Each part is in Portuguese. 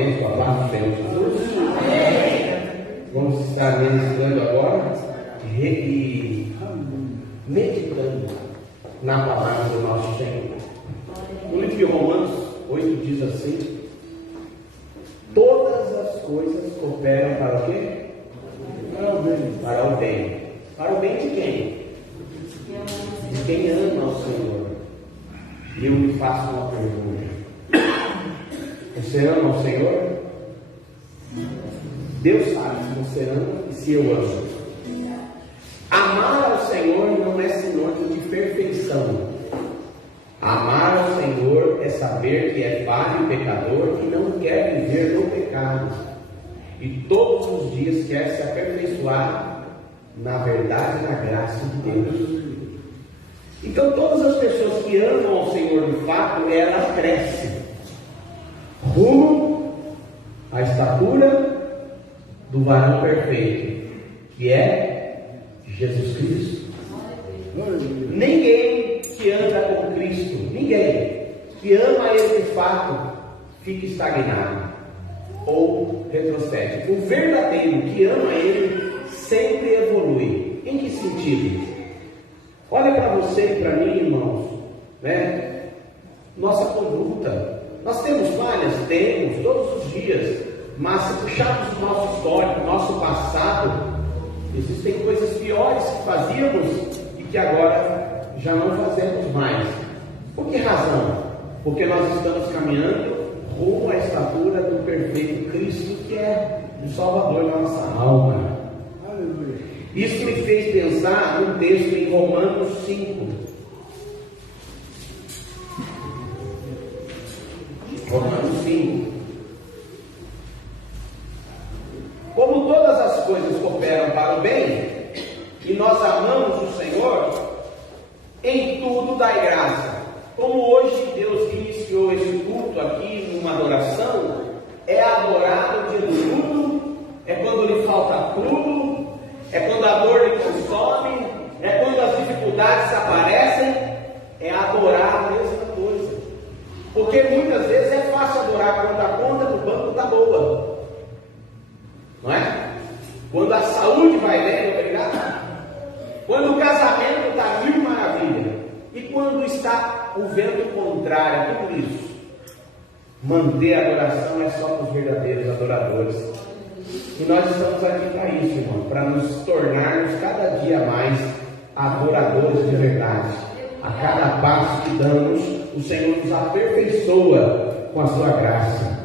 novamente com a paz do Senhor Jesus. Vamos estar meditando agora e meditando na palavra do nosso Senhor. No livro de Romanos 8 diz assim: todas as coisas cooperam para o quê? Para o bem. Para o bem de quem? De quem ama ao Senhor. E eu me faço uma pergunta: você ama ao Senhor? Deus sabe se você ama e se eu amo. Amar ao Senhor não é sinônimo de perfeição. Amar ao Senhor é saber que é falho e pecador e não quer viver no pecado. E todos os dias quer se aperfeiçoar na verdade e na graça de Deus. Então todas as pessoas que amam ao Senhor de fato, elas crescem rumo à estatura do varão perfeito, que é Jesus Cristo. Ninguém que anda com Cristo, ninguém que ama Ele de fato, fica estagnado ou retrocede. O verdadeiro que ama Ele sempre evolui. Em que sentido? Olha para você e para mim, irmãos, né? Nossa conduta. Nós temos falhas? Temos, todos os dias. Mas se puxarmos o nosso histórico, o nosso passado, existem coisas piores que fazíamos e que agora já não fazemos mais. Por que razão? Porque nós estamos caminhando rumo à estatura do perfeito Cristo, que é o Salvador da nossa alma. Isso me fez pensar num texto em Romanos 5. Romanos 5. Como todas as coisas cooperam para o bem, e nós amamos o Senhor, em tudo dai graça. Como hoje Deus iniciou esse culto aqui numa adoração, é adorar no dia do culto, é quando lhe falta tudo, é quando a dor lhe consome, é quando as dificuldades aparecem, é adorar a mesma coisa. Porque muitas vezes é fácil adorar quando a conta do banco está boa. Não é? Quando a saúde vai bem, obrigado. Quando o casamento está mil maravilha. E quando está o vento contrário a tudo isso, manter a adoração é só para os verdadeiros adoradores. E nós estamos aqui para isso, irmão, para nos tornarmos cada dia mais adoradores de verdade. A cada passo que damos, o Senhor nos aperfeiçoa com a sua graça.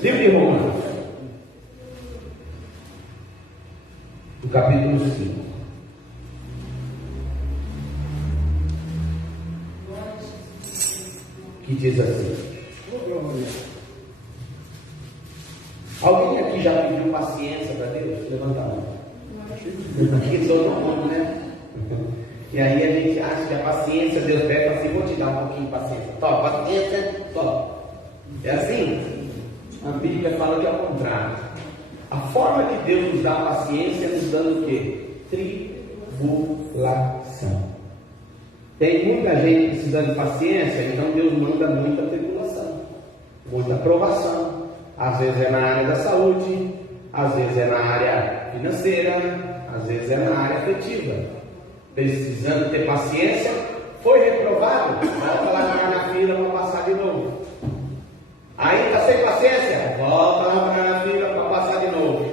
Livro de Romanos, no capítulo 5. Que diz assim: alguém aqui já pediu paciência para Deus? Levanta a mão. Aqui todo mundo, né? E aí a gente acha que a paciência, Deus pede assim: vou te dar um pouquinho de paciência. Toma, paciência, toma. É assim? A Bíblia fala que é o contrário. A forma que Deus nos dá paciência é nos dando o quê? Tribulação. Tem muita gente precisando de paciência, então Deus manda muita tribulação, muita provação. Às vezes é na área da saúde, às vezes é na área financeira, às vezes é na área afetiva. Precisando ter paciência, foi reprovado, volta lá na fila para passar de novo. Aí está sem paciência, volta lá na fila para passar de novo.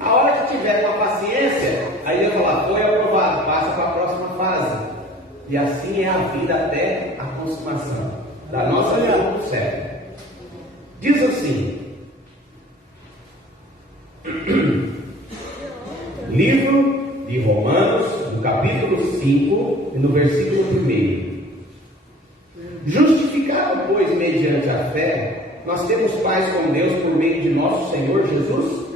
A hora que tiver com a paciência, aí eu vou lá, foi aprovado, passa para a próxima fase. E assim é a vida até a consumação da nossa vida no céu. Diz assim, livro de Romanos, no capítulo 5, no versículo 1. Justificado, pois, mediante a fé, nós temos paz com Deus por meio de nosso Senhor Jesus.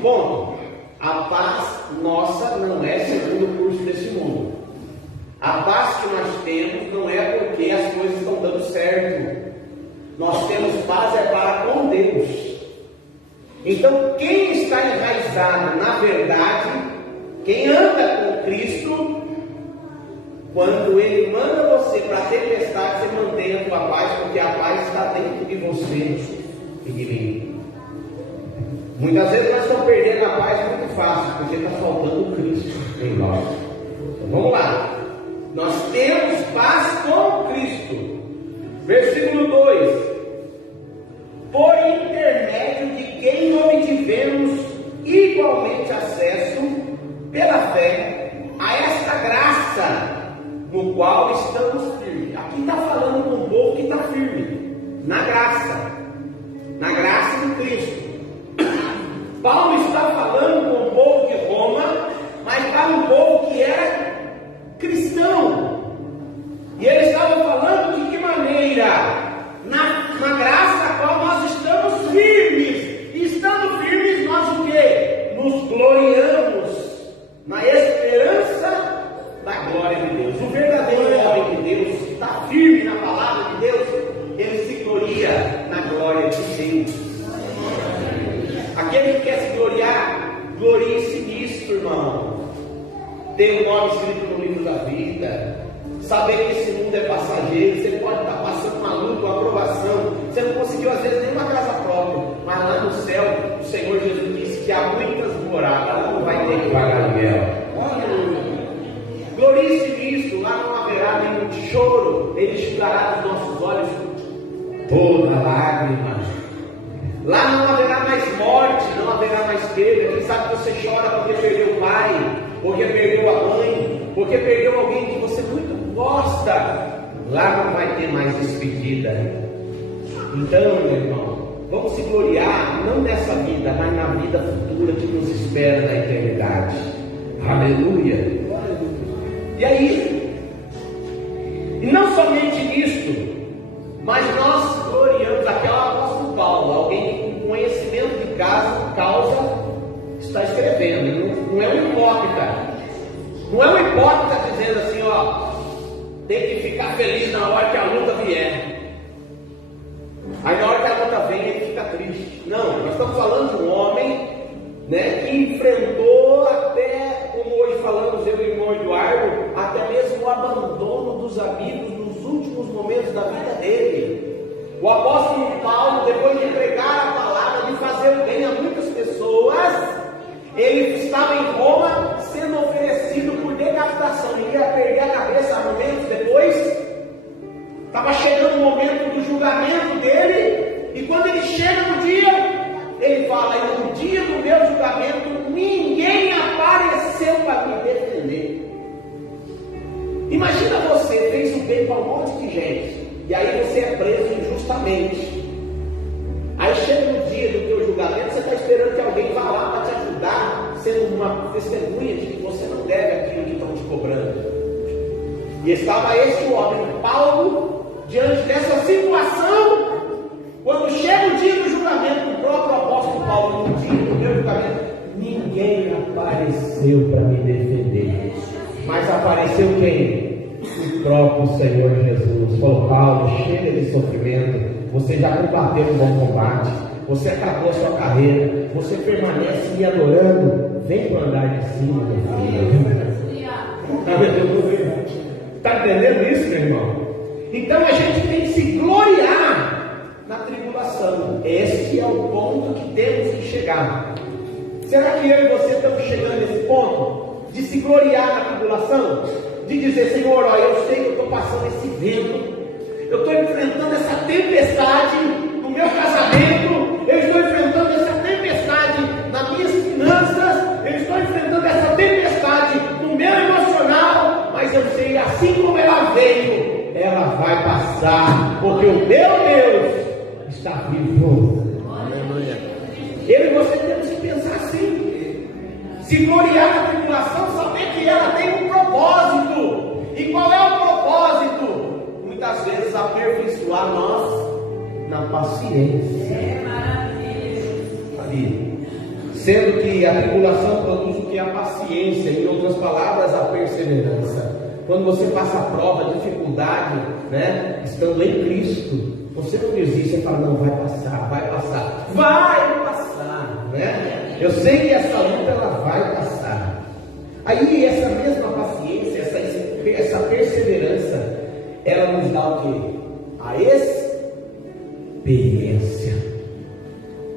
Ponto. A paz nossa não é segundo o curso desse mundo. A paz que nós temos não é porque as coisas estão dando certo. Nós temos paz é para com Deus. Então, quem está enraizado na verdade, quem anda com Cristo, quando Ele manda você para a tempestade, você mantém a tua paz, porque a paz está dentro de você. e de mim. Muitas vezes nós estamos perdendo a paz muito fácil, porque está faltando Cristo em nós. Então vamos lá. Nós temos paz com Cristo. Versículo 2: por intermédio de quem obtivemos igualmente acesso, pela fé, a esta graça, no qual estamos firmes. Aqui está falando com um povo que está firme, na graça de Cristo. Paulo está falando com o povo de Roma, mas para um povo que era cristão. E ele estava falando de que maneira? Na graça a qual nós estamos firmes. E estando firmes, nós o quê? Nos gloriamos na esperança da glória de Deus. O verdadeiro homem de Deus, que está firme na palavra de Deus, ele se gloria na glória de Deus. Aquele que quer se gloriar, glorie-se nisso, irmão. Tem um nome escrito no livro da vida. Saber que esse mundo é passageiro. Você pode estar passando uma luta, uma provação. Você não conseguiu às vezes nem uma casa própria, mas lá no céu o Senhor Jesus disse que há muitas moradas, não vai ter que pagar aluguel. Glorie-se nisso. Lá não haverá nenhum choro. Ele enxugará dos nossos olhos toda lágrima. Lá não haverá mais morte, não haverá mais perda. Quem sabe você chora porque perdeu o pai, porque perdeu a mãe, porque perdeu alguém que você muito gosta. Lá não vai ter mais despedida. Então, meu irmão, vamos se gloriar, não nessa vida, mas na vida futura que nos espera na eternidade. Aleluia. E aí, e não somente nisto, mas nós gloriamos. Aquela apóstolo Paulo, alguém que com conhecimento de causa está escrevendo. Não é um hipócrita. Não é um hipócrita dizendo assim, ó, tem que ficar feliz na hora que a luta vier. Aí na hora que a luta vem, ele fica triste. Não, nós estamos falando de um homem, né, que enfrentou até, como hoje falamos, eu e o irmão Eduardo, até mesmo o abandono dos amigos nos últimos momentos da vida dele. O apóstolo Paulo, depois de pregar a palavra, de fazer o bem a muitas pessoas, ele estava em Roma sendo oferecido por decapitação. Ele ia perder a cabeça momentos depois. Estava chegando o momento do julgamento dele. E quando ele chega no dia, ele fala: e no dia do meu julgamento, ninguém apareceu para me defender. Imagina você, fez o bem para um monte de gente, e aí você é preso injustamente. Aí chega no dia do teu julgamento, você está esperando que alguém vá lá para te ajudar, sendo uma testemunha de que você não deve aquilo que estão te cobrando. E estava esse homem, Paulo, diante dessa situação. Quando chega o dia do julgamento, o próprio apóstolo Paulo, no dia do meu julgamento, ninguém apareceu para me defender. Mas apareceu quem? O próprio Senhor Jesus. Falou: Paulo, chega de sofrimento. Você já combateu um bom combate. Você acabou a sua carreira. Você permanece me adorando. Vem para andar de cima, meu filho. Aleluia. Está entendendo isso, meu irmão? Então a gente tem que se gloriar na tribulação. Esse é o ponto que temos que chegar. Será que eu e você estamos chegando nesse ponto? De se gloriar na tribulação? De dizer: Senhor, ó, eu sei que eu estou passando esse vento, eu estou enfrentando essa tempestade no meu casamento, eu estou enfrentando essa tempestade nas minhas finanças, eu estou enfrentando essa tempestade no meu emocional, mas eu sei, assim como ela veio, ela vai passar, porque o meu Deus está vivo. Aleluia. Eu e você temos que pensar assim. Se gloriar na tribulação, saber que ela tem um propósito. E qual é o propósito? Muitas vezes aperfeiçoar nós na paciência. É maravilha. Sendo que a tribulação produz o que? A paciência. Em outras palavras, a perseverança. Quando você passa a prova, dificuldade, né, estando em Cristo, você não desiste, você fala: não, vai passar, né? Eu sei que essa luta ela vai passar. Aí essa mesma paciência, essa perseverança, ela nos dá o quê? A experiência.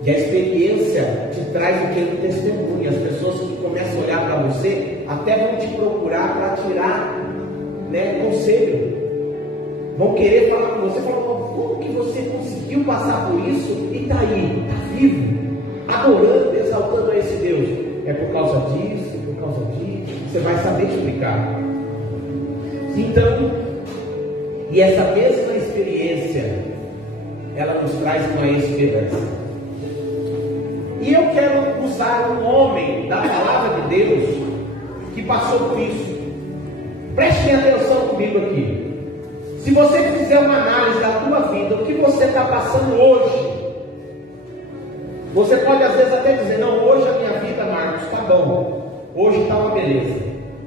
E a experiência te traz o que? Um testemunho. As pessoas que começam a olhar para você até vão te procurar para tirar, conselho. Vão querer falar com você, falando: como que você conseguiu passar por isso e está aí, está vivo, adorando, exaltando a esse Deus? É por causa disso, por causa disso. Você vai saber explicar. Então, e essa mesma experiência, ela nos traz uma esperança. E eu quero usar um homem da palavra de Deus que passou por isso. Prestem atenção comigo aqui. Se você fizer uma análise da tua vida, o que você está passando hoje, você pode às vezes até dizer: não, hoje a minha vida, Marcos, está bom, hoje está uma beleza,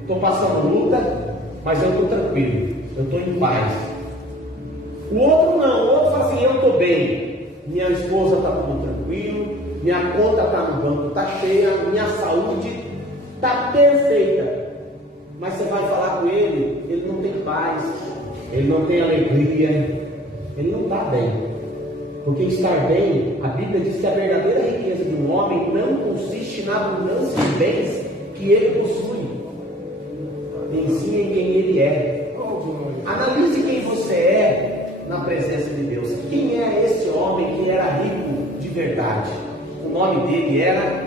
estou passando luta, mas eu estou tranquilo, eu estou em paz. O outro não, o outro fala assim: eu estou bem, minha esposa está tudo tranquilo, minha conta está no banco, está cheia, minha saúde está perfeita. Mas você vai falar com ele, ele não tem paz, ele não tem alegria, ele não está bem. Porque estar bem, a Bíblia diz que a verdadeira riqueza de um homem não consiste na abundância de bens que ele possui, em si em quem ele é. Analise quem você é na presença de Deus. Quem é esse homem que era rico de verdade? O nome dele era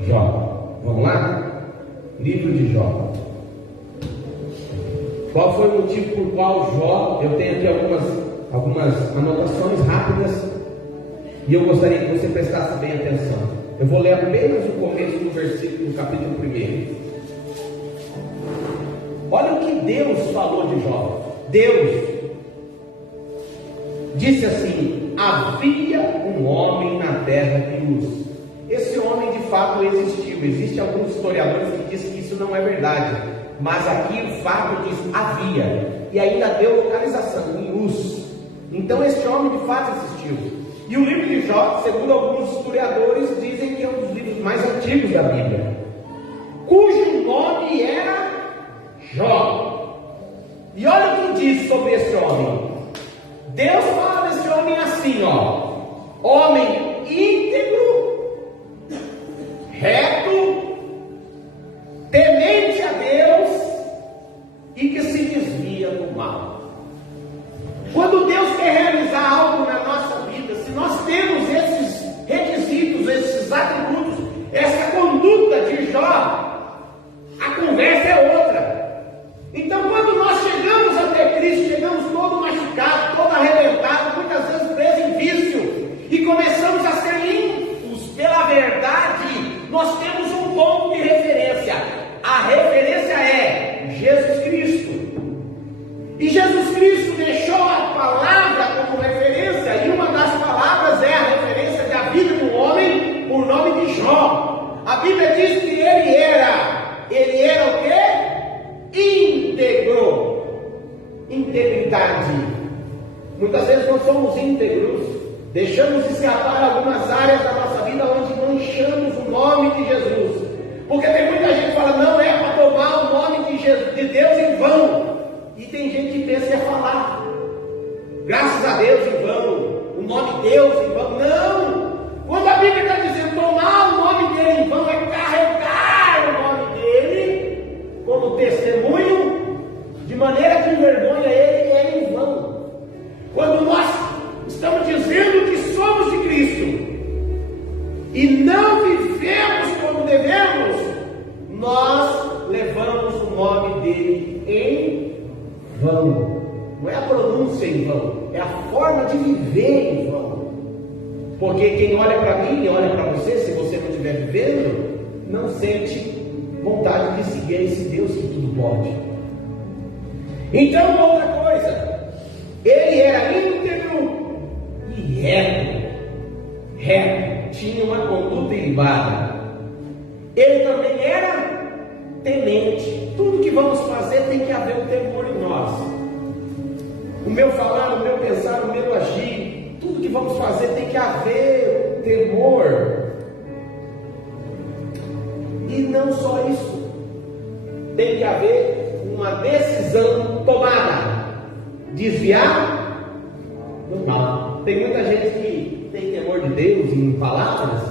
Jó. Vamos lá? Livro de Jó. Qual foi o motivo por qual Jó? Eu tenho aqui algumas anotações rápidas e eu gostaria que você prestasse bem atenção. Eu vou ler apenas o começo do versículo do capítulo 1. Olha o que Deus falou de Jó. Deus disse assim: havia um homem na terra de Uz. Esse homem de fato existiu. Existem alguns historiadores que dizem que isso não é verdade, mas aqui o fato diz havia, e ainda deu localização em Uz. Então este homem de fato existiu. E o livro de Jó, segundo alguns historiadores, dizem que é um dos livros mais antigos da Bíblia, cujo nome era Jó. E olha o que diz sobre esse homem. Deus fala desse homem assim, homem íntegro, reto, temente a Deus e que se desvia do mal. Quando Deus quer realizar algo na nossa vida, se nós temos esses requisitos, esses atributos, essa conduta de Jó, a conversa é outra. Então, quando nós chegamos até Cristo, chegamos todo machucado, todo arrebentado, muitas vezes preso em vício, e começamos a ser limpos pela verdade, nós temos um ponto de referência. A referência é Jesus Cristo. E Jesus Cristo deixou a palavra como referência, e uma das palavras é a referência da vida do homem, por nome de Jó. A Bíblia diz que ele era o quê? Íntegro. Integridade. Muitas vezes nós somos íntegros, deixamos escapar algumas áreas da nossa vida onde manchamos o nome de Jesus. Porque tem muita gente que fala: não é para tomar o nome de Deus em vão. E tem gente que pensa em falar graças a Deus em vão, o nome de Deus em vão. Não! Quando a Bíblia está dizendo tomar o nome dele em vão, é carregar o nome dele como testemunho, de maneira que envergonha ele, é em vão. Quando nós estamos dizendo que somos de Cristo e não vivemos como devemos, nós levamos o nome dele em vão. Não é a pronúncia em vão, é a forma de viver em vão. Porque quem olha para mim e olha para você, se você não estiver vivendo, não sente vontade de seguir esse Deus que tudo pode. Então, outra coisa, ele era íntegro e reto, tinha uma conduta ilibada. Ele também era temente. Tudo que vamos fazer tem que haver um temor em nós. O meu falar, o meu pensar, o meu agir, tudo que vamos fazer tem que haver temor. E não só isso, tem que haver uma decisão tomada. Desviar do mal. Tem muita gente que tem temor de Deus em palavras,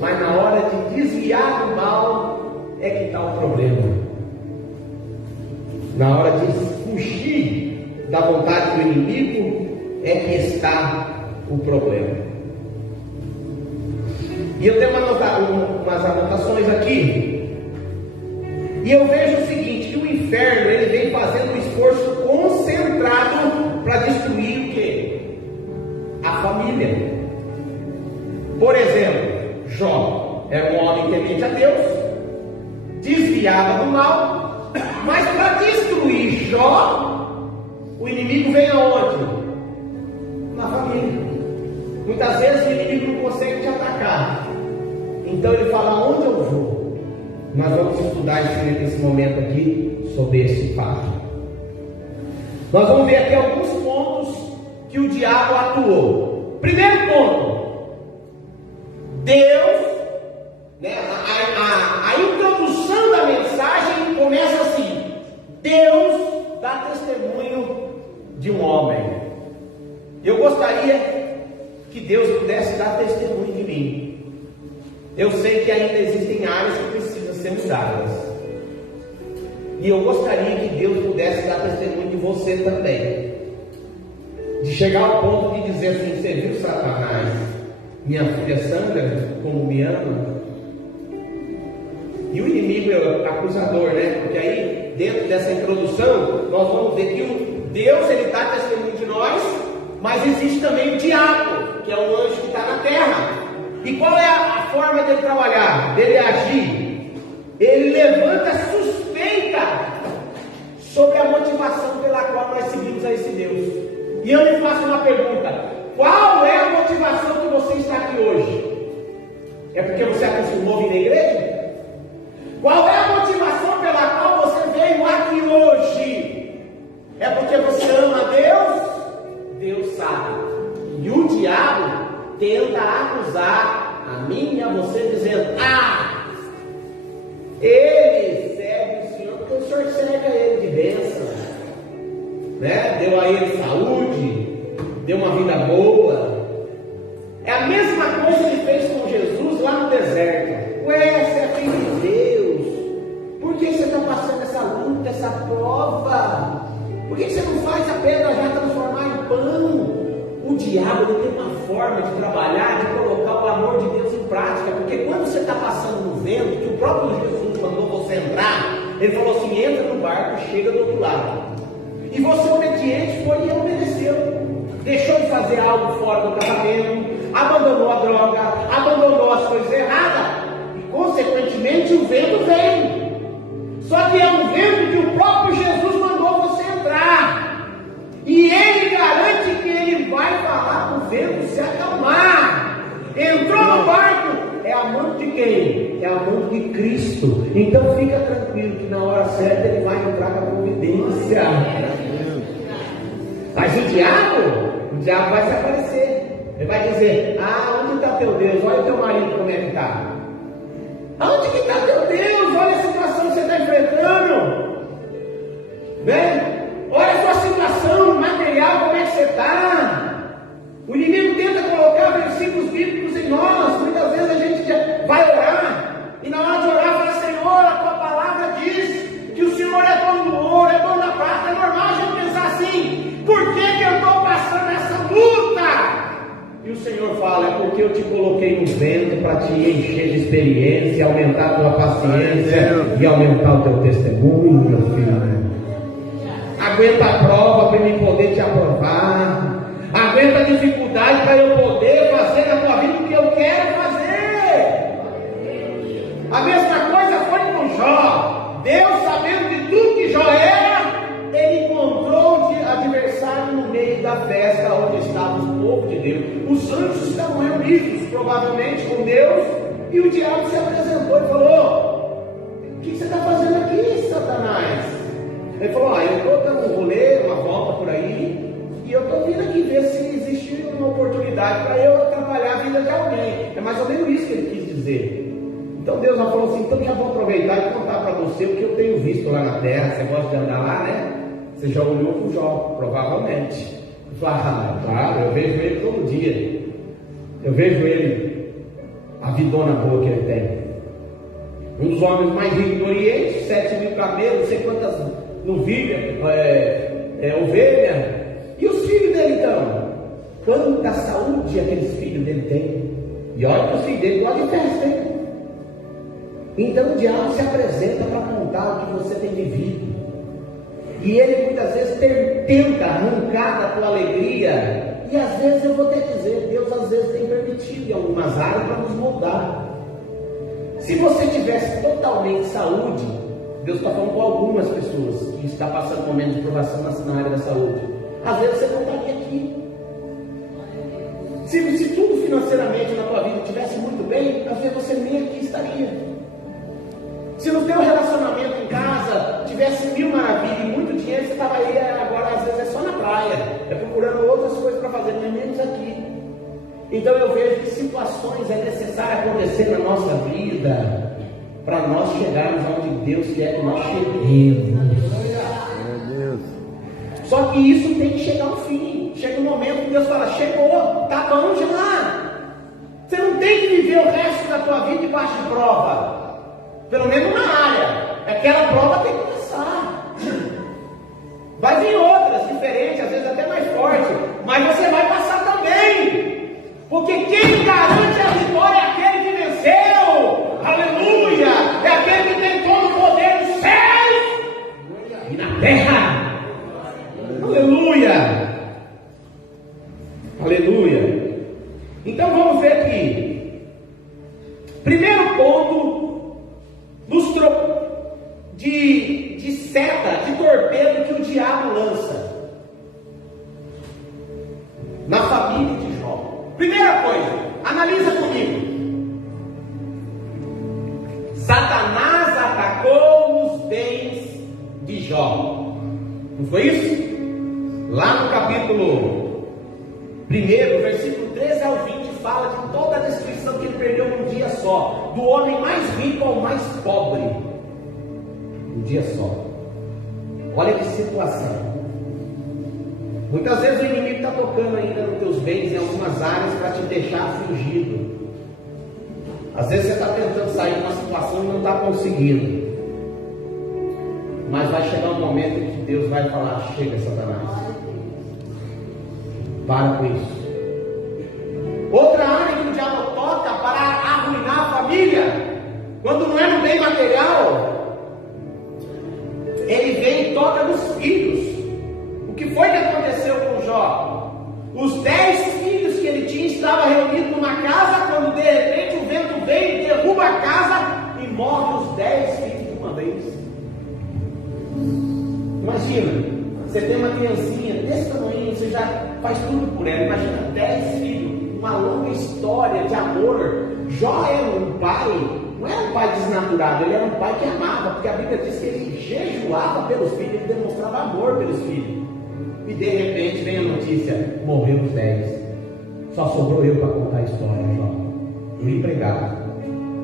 mas na hora de desviar do mal é que está o problema. Na hora de fugir da vontade do inimigo é que está o problema. E eu tenho umas anotações aqui. E eu vejo o seguinte, que o inferno ele vem fazendo um esforço concentrado para destruir o quê? A família. Por exemplo, Jó era um homem temente a Deus, desviava do mal, mas para destruir Jó, o inimigo vem aonde? Na família. Muitas vezes o inimigo não consegue te atacar, então ele fala: onde eu vou? Nós vamos estudar nesse momento aqui sobre esse fato. Nós vamos ver aqui alguns pontos que o diabo atuou. Primeiro ponto, Deus, né, a introdução da mensagem começa assim: Deus dá testemunho de um homem. Eu gostaria que Deus pudesse dar testemunho de mim. Eu sei que ainda existem áreas que precisam ser mudadas, e eu gostaria que Deus pudesse dar testemunho de você também, de chegar ao ponto de dizer assim: você viu, Satanás, minha filha Sandra, como me ama? E o inimigo é o acusador, né? Porque aí, dentro dessa introdução, nós vamos ver que o Deus, ele dá testemunho de nós, mas existe também o diabo, que é um anjo que está na terra. E qual é a forma dele trabalhar, dele agir? Ele levanta suspeita sobre a motivação pela qual nós seguimos a esse Deus. E eu lhe faço uma pergunta: qual é a motivação que você está aqui hoje? É porque você acostumou a vir na igreja? Qual é a motivação pela qual você veio aqui hoje? É porque você ama a Deus? Deus sabe. E o diabo tenta acusar a mim e a você, dizendo: ele serve o Senhor porque o Senhor serve a ele de bênção, né? Deu a ele saúde, deu uma vida boa. É a mesma coisa que fez com Jesus lá no deserto. Ué, você é filho de Deus, por que você está passando essa luta, essa prova? Por que você não faz a pedra já transformar em pão? O diabo ele tem uma forma de trabalhar, de colocar o amor de Deus em prática, porque quando você está passando no vento, que o próprio Jesus mandou você entrar, ele falou assim: entra no barco, chega do outro lado. E você, obediente, foi e obedeceu. Deixou de fazer algo fora do casamento, abandonou a droga, abandonou as coisas erradas, e consequentemente o vento vem. Só que é um vento que o próprio Jesus mandou você entrar. E ele garante que ele vai falar para o vento se acalmar. Entrou no barco, é a mão de quem? É a mão de Cristo. Então fica tranquilo que na hora certa ele vai entrar com a providência. Mas o diabo vai se aparecer. Ele vai dizer: onde está teu Deus? Olha o teu marido como é que está. Aonde que está teu Deus? Olha a situação que você está enfrentando, né? Olha a sua situação material, como é que você está? O inimigo tenta colocar versículos bíblicos em nós. Muitas vezes a gente vai orar, e na hora de orar fala: Senhor, a tua palavra diz que o Senhor é dono do ouro, é dono da prata. É normal a gente pensar assim: por que eu estou passando essa luta? E o Senhor fala: é porque eu te coloquei no vento para te encher de experiência, aumentar a tua paciência e aumentar o teu testemunho, meu filho. Aguenta a prova para eu poder te aprovar. Aguenta a dificuldade para eu poder fazer na tua vida o que eu quero fazer. A mesma coisa foi com Jó. Deus, sabendo de tudo que Jó era, ele encontrou de adversário no meio da festa onde estava o povo de Deus. Os anjos estavam reunidos, provavelmente com Deus, e o diabo se apresentou e falou: o que você está fazendo aqui, Satanás? Ele falou: eu estou dando um rolê, uma volta por aí, e eu estou vindo aqui ver se existe uma oportunidade para eu atrapalhar a vida de alguém. É mais ou menos isso que ele quis dizer. Então Deus já falou assim: então já vou aproveitar e contar para você o que eu tenho visto lá na terra. Você gosta de andar lá, né? Você já olhou para o Jó, provavelmente. Ele falou: claro, eu vejo ele todo dia. Eu vejo ele, a vidona boa que ele tem. Um dos homens mais ricos do Oriente, 7.000 camelos, não sei quantas novilhas, ovelha. E os filhos dele então? Quanta saúde aqueles filhos dele têm. E olha que os filhos dele gostam de festa, hein? Então o diabo se apresenta para contar o que você tem vivido. E ele muitas vezes tenta arrancar da tua alegria. E às vezes eu vou te dizer, Deus às vezes tem permitido em algumas áreas para nos moldar. Se você tivesse totalmente saúde, Deus está falando com algumas pessoas que estão passando momentos de provação na área da saúde. Às vezes você não estaria aqui. Se tudo financeiramente na tua vida estivesse muito bem, às vezes você nem aqui estaria. Se no teu relacionamento em casa tivesse 1000 maravilhas e muito dinheiro, você estava aí agora, às vezes é só na praia, procurando outras coisas para fazer, mas menos aqui. Então eu vejo que situações é necessário acontecer na nossa vida para nós chegarmos onde Deus quer que nós cheguemos. Só que isso tem que chegar ao fim. Chega um momento que Deus fala, chegou, tá bom já. Você não tem que viver o resto da tua vida debaixo de prova. Pelo menos na área. Aquela prova tem que passar. Vai vir outras diferentes, às vezes até mais fortes, mas você vai passar também. Porque quem garante a vitória é aquele que venceu. Aleluia! É aquele que tem todo o poder dos céus e na terra. Aleluia! Aleluia! Então vamos ver aqui. Primeiro ponto de seta, de torpedo que o diabo lança na família de Jó. Primeira coisa, analisa comigo. Satanás atacou os bens de Jó. Não foi isso? Lá no capítulo 1, versículo 13 ao 20, fala de toda a destruição que ele perdeu num dia só, do homem mais rico ao mais pobre, num dia só. Olha que situação. Muitas vezes o inimigo está tocando ainda nos teus bens em algumas áreas para te deixar afligido. Às vezes você está tentando sair de uma situação e não está conseguindo. Mas vai chegar um momento em que Deus vai falar, chega, Satanás. Para com isso. Outra área que o diabo toca para arruinar a família, quando não é no bem material, ele vem e toca nos filhos. O que foi que aconteceu com Jó? Os 10 filhos que ele tinha estavam reunidos numa casa, quando de repente o vento vem, derruba a casa e morre os 10 filhos de uma vez. Imagina, você tem uma criancinha desse tamanho, você já faz tudo por ela. Imagina 10 filhos, uma longa história de amor. Jó era um pai, não era um pai desnaturado, ele era um pai que amava, porque a Bíblia diz que ele jejuava pelos filhos, ele demonstrava amor pelos filhos. E de repente vem a notícia, morreu os 10. Só sobrou eu para contar a história, Jó. O empregado.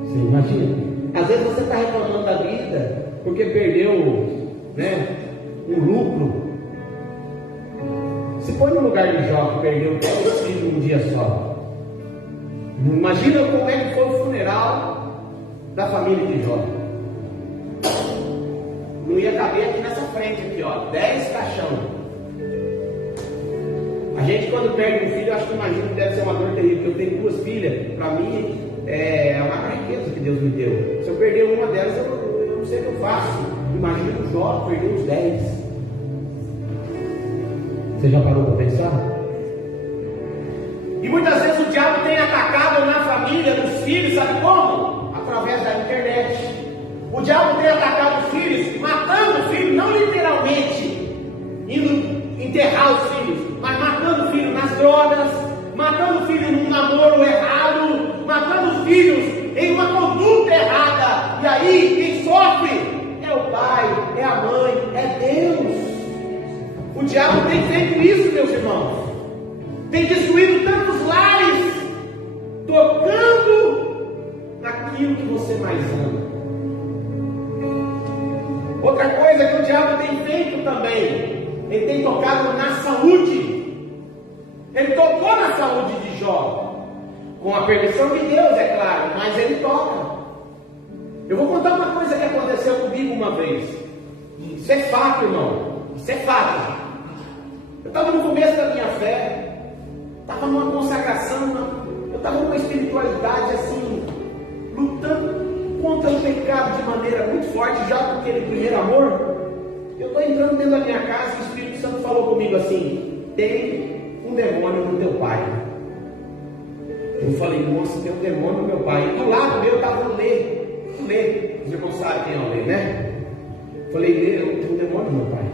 Você imagina? Às vezes você está reclamando da vida porque perdeu, o lucro. Se põe no lugar de Jó, que perdeu todos os filhos num dia só. Imagina como é que foi o funeral da família de Jó. Não ia caber aqui nessa frente, aqui, 10 caixão. A gente, quando perde um filho, eu acho que imagina que deve ser uma dor terrível. Eu tenho 2 filhas, para mim é uma riqueza que Deus me deu. Se eu perder uma delas, eu não sei o que eu faço. Imagina o Jó perder os 10. Você já parou para pensar? E muitas vezes o diabo tem atacado na família, nos filhos, sabe como? Através da internet. O diabo tem atacado os filhos, matando o filho, não literalmente indo enterrar os filhos, mas matando o filho nas drogas, matando o filho num namoro errado, matando os filhos em uma conduta errada. E aí quem sofre é o pai, é a mãe, é Deus. O diabo tem feito isso, meus irmãos. Tem destruído tantos lares, tocando naquilo que você mais ama. Outra coisa que o diabo tem feito também, ele tem tocado na saúde. Ele tocou na saúde de Jó. Com a permissão de Deus, é claro, mas ele toca. Eu vou contar uma coisa que aconteceu comigo uma vez. Isso é fato, irmão. Isso é fato. Eu estava no começo da minha fé, estava numa consagração, eu estava numa espiritualidade assim, lutando contra o pecado de maneira muito forte, já com aquele primeiro amor. Eu estou entrando dentro da minha casa e o Espírito Santo falou comigo assim: tem um demônio no teu pai. Eu falei: nossa, tem um demônio no meu pai. E do lado meu estava o Lê. Os irmãos sabem quem é o Lê, né? Eu falei: Lê, tem um demônio no meu pai.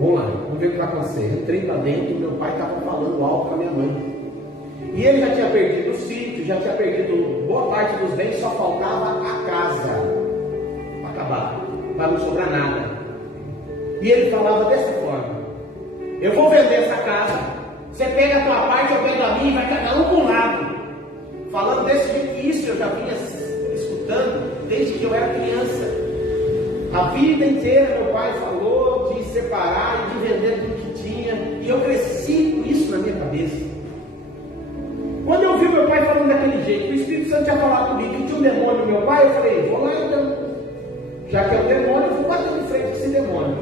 Vamos lá, vamos ver o que vai acontecer. Eu entrei para dentro e meu pai estava falando alto com a minha mãe. E ele já tinha perdido o sítio, já tinha perdido boa parte dos bens, só faltava a casa para acabar, para não sobrar nada. E ele falava dessa forma: eu vou vender essa casa, você pega a tua parte, eu pego a minha e vai cada um para um lado. Falando desse jeito, que isso eu já vinha escutando desde que eu era criança. A vida inteira meu pai falou de separar e de vender tudo que tinha, e eu cresci com isso na minha cabeça. Quando eu vi meu pai falando daquele jeito, o Espírito Santo tinha falado comigo que tinha um demônio no meu pai, eu falei: vou lá então. Já que é um demônio, eu vou bater de frente com esse demônio.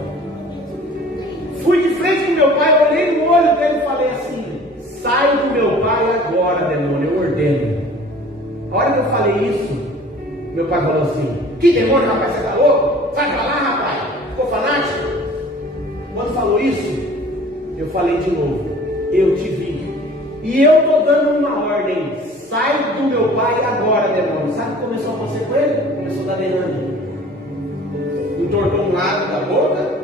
Fui de frente com meu pai, olhei no olho dele e falei assim: sai do meu pai agora, demônio, eu ordeno. A hora que eu falei isso, meu pai falou assim: que demônio, rapaz, você tá louco? Sai pra lá, rapaz, ficou fanático? Quando falou isso, eu falei de novo: eu te vi. E eu estou dando uma ordem: sai do meu pai agora, demônio. Sabe o que começou a acontecer com ele? Começou a dar derrame. Entortou um lado da boca,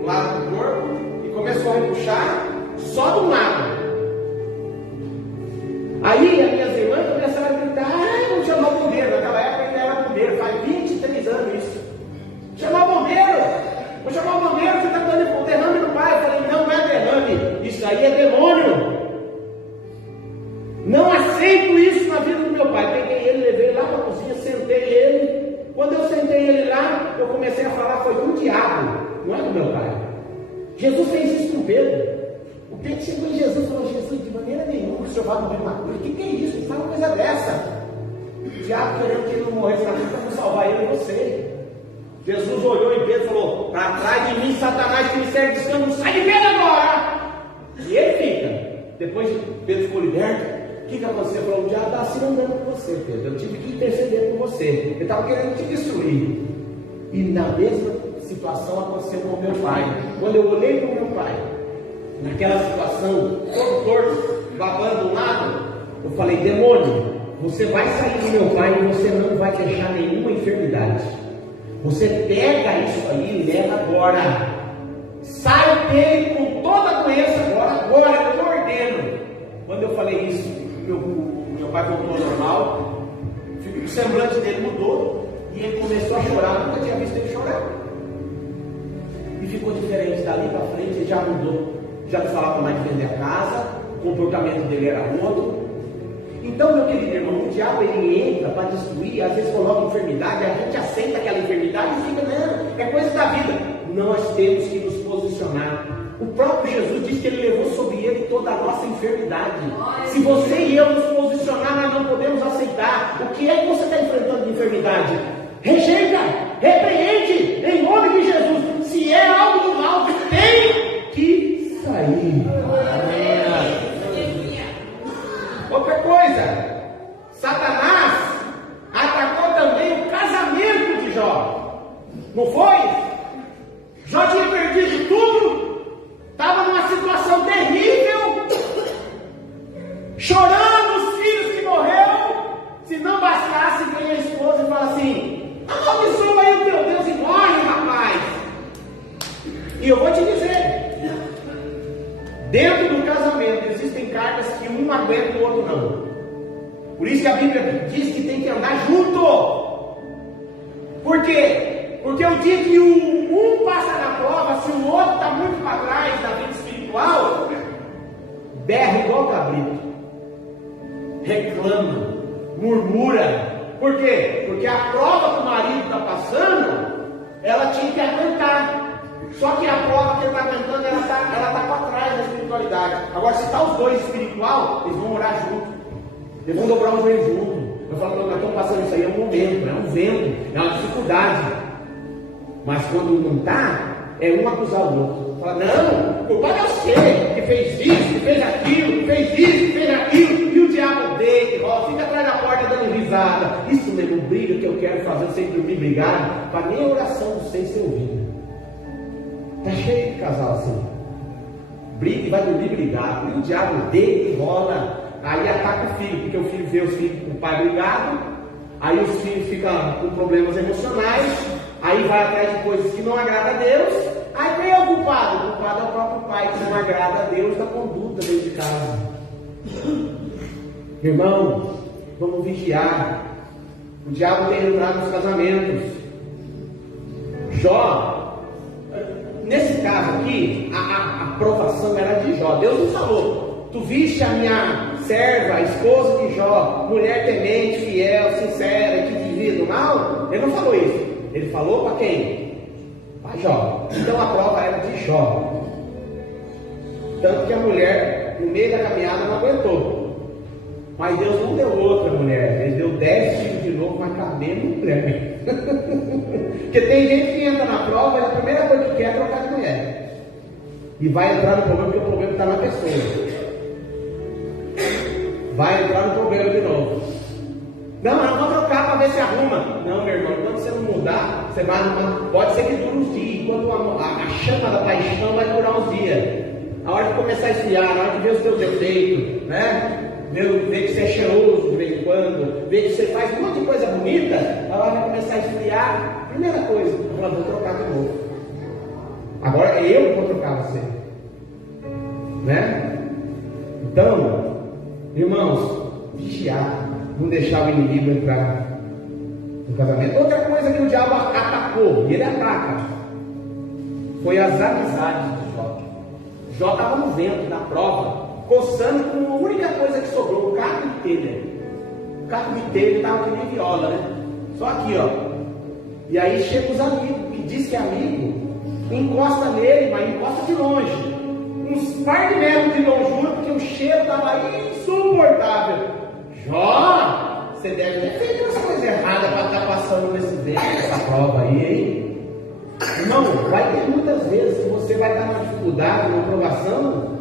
um lado do corpo, e começou a repuxar só de um lado. Aí as minhas irmãs começaram a gritar: ai, vamos chamar o bombeiro. Naquela época ele era bombeiro, faz 23 anos isso. Chamar o bombeiro! Vou chamar o bombeiro, você está dando derrame no pai. Eu falei: não é derrame, isso aí é demônio. Não aceito isso na vida do meu pai. Peguei ele, levei lá para a cozinha, sentei ele. Quando eu sentei ele lá, eu comecei a falar: foi do diabo, não é do meu pai. Jesus fez isso com Pedro. O Pedro chegou em Jesus e falou: Jesus, de maneira nenhuma o senhor vai morrer na cruz. O que é isso? Ele fala uma coisa dessa. O diabo querendo que ele não morresse na cruz para não salvar ele e você. Jesus olhou em Pedro e falou: para trás de mim, Satanás, que me serve de escândalo, sai de Pedro agora. E ele fica. Depois Pedro ficou liberto. O que aconteceu? Ele falou: o diabo está se andando com você, Pedro. Eu tive que interceder com você. Ele estava querendo te destruir. E na mesma situação aconteceu com o meu pai. Quando eu olhei para o meu pai, naquela situação, todo torto, babando um lado, eu falei: demônio, você vai sair do meu pai e você não vai deixar nenhuma enfermidade. Você pega isso aí e leva agora. Sai dele com toda a doença agora eu ordeno. Quando eu falei isso, meu pai voltou ao normal, o semblante dele mudou e ele começou a chorar. Eu nunca tinha visto ele chorar. E ficou diferente dali para frente, ele já mudou. Já não falava mais de vender a casa, o comportamento dele era outro. Então, meu querido irmão, o diabo ele entra para destruir, às vezes coloca enfermidade, a gente aceita aquela enfermidade e fica: não, é coisa da vida. Nós temos que nos posicionar. O próprio Jesus disse que ele levou sobre ele toda a nossa enfermidade. Se você e eu nos posicionar, nós não podemos aceitar. O que é que você está enfrentando de enfermidade? Rejeita, repreende, em nome de Jesus. Se é algo do mal, tem que sair. Outra coisa, Satanás atacou também o casamento de Jó. Não foi? Jó tinha perdido tudo. Estava numa situação terrível, chorando os filhos que morreram. Se não bastasse, vem a esposa e fala assim: amaldiçoa aí o teu Deus e morre, rapaz. E eu vou te dizer, dentro do casamento existem cargas que um aguenta e o outro não. Por isso que a Bíblia diz que tem que andar junto. Por quê? Porque o dia que um passa na prova, se o outro está muito para trás da vida espiritual, berra igual cabrito, reclama, murmura. Por quê? Porque a prova que o marido está passando, ela tinha que aguentar. Só que a prova que ele está aguentando, ela está para trás da espiritualidade. Agora, se está os dois espiritual, eles vão orar junto. Eles vão dobrar o joelho junto. Eu falo, nós estamos passando isso aí, é um momento, é um vento, é uma dificuldade. Mas quando não está, é um acusar o outro. Fala, não, o culpado é você, que fez isso, que fez aquilo, que fez isso, que fez aquilo, e o diabo deita, ó, fica atrás da porta dando risada. Isso mesmo, briga que eu quero fazer sem dormir brigado, para nem a oração do sem ser ouvida. Está cheio de casal assim. Briga e vai dormir brigado. E o diabo deita e rola. Aí ataca o filho, porque o filho vê os filhos com o pai brigado. Aí os filhos ficam com problemas emocionais. Aí vai atrás de coisas que não agradam a Deus. Aí quem é o culpado? O culpado é o próprio pai, que não agrada a Deus da conduta dentro de casa. Irmão, vamos vigiar. O diabo tem entrado nos casamentos. Jó, nesse caso aqui, a provação era de Jó. Deus não falou: tu viste a minha serva, a esposa de Jó, mulher temente, fiel, sincera, que divide do mal? Ele não falou isso. Ele falou para quem? Para Jó. Então a prova era de Jó. Tanto que a mulher, no meio da caminhada, não aguentou. Mas Deus não deu outra mulher. Ele deu 10 filhos de novo, mas com a mesma mulher. Porque tem gente que entra na prova e a primeira coisa que quer é trocar de mulher. E vai entrar no problema, porque o problema está na pessoa. Vai entrar no problema de novo. Não, eu vou trocar para ver se arruma. Não, meu irmão, quando você não mudar, você vai arrumar. Pode ser que dure uns dias. Quando a chama da paixão vai durar uns dias. A hora de começar a esfriar, na hora de ver os teus defeitos, né? Ver que você é cheiroso de vez em quando, ver que você faz um monte de coisa bonita, a hora de começar a esfriar, primeira coisa, eu falo, vou trocar de novo. Agora eu vou trocar você. Né? Então, irmãos, vigiar, não deixar o inimigo entrar no casamento. Outra coisa que o diabo atacou, e ele ataca, foi as amizades de Jó. Jó estava no vento, na prova, coçando com a única coisa que sobrou, o caco de telha. O caco de telha estava que nem viola, né? Só aqui, ó. E aí chega os amigos, que diz que é amigo, encosta nele, mas encosta de longe. Uns par de metros de lonjura, porque o cheiro estava insuportável. Jó, você deve ter feito umas coisas erradas para estar passando nesse vento, nessa prova aí, hein? Irmão, vai ter muitas vezes que você vai estar numa dificuldade, numa provação,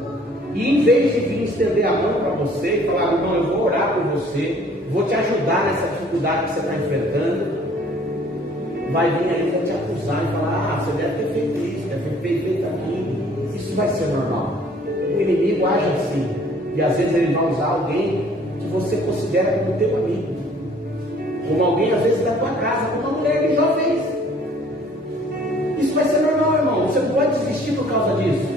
e em vez de vir estender a mão para você e falar, irmão, eu vou orar por você, vou te ajudar nessa dificuldade que você está enfrentando, vai vir aí para te acusar e falar, você deve ter feito isso, deve ter feito aquilo. Isso vai ser normal. O inimigo age assim. E às vezes ele vai usar alguém que você considera como teu amigo. Como alguém, às vezes, da tua casa, como uma mulher que Jó fez. Isso vai ser normal, irmão. Você não pode desistir por causa disso.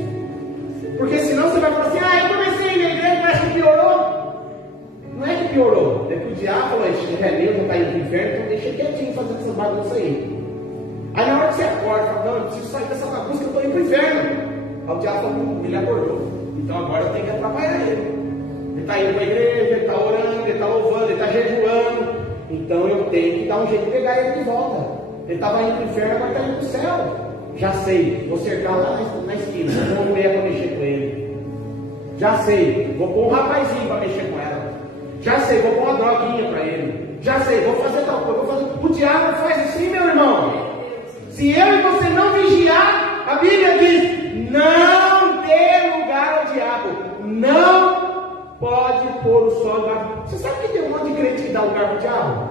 Porque senão você vai falar assim, eu comecei a ir na igreja, parece que piorou. Não é que piorou. É que o diabo falou, esse rebelde não está indo para o inferno, então deixa quietinho fazendo essas bagunças aí. Aí na hora que você acorda, fala, não, eu preciso sair dessa bagunça que eu estou indo para o inferno. Aí o diabo falou, ele acordou. Então agora eu tenho que atrapalhar ele. Ele está indo para a igreja, ele está orando, ele está louvando, ele está jejuando. Então eu tenho que dar um jeito de pegar ele de volta. Ele estava indo para o inferno, agora está indo para o céu. Já sei, vou cercar lá na esquina, vou pôr uma mulher para mexer com ele. Já sei, vou pôr um rapazinho para mexer com ela. Já sei, vou pôr uma droguinha para ele. Já sei, vou fazer tal coisa, vou fazer. O diabo faz assim, meu irmão. Se eu e você não vigiar, a Bíblia diz, não dê lugar ao diabo. Não pode pôr o sol embaixo. Você sabe que tem um monte de crente que dá lugar para o diabo?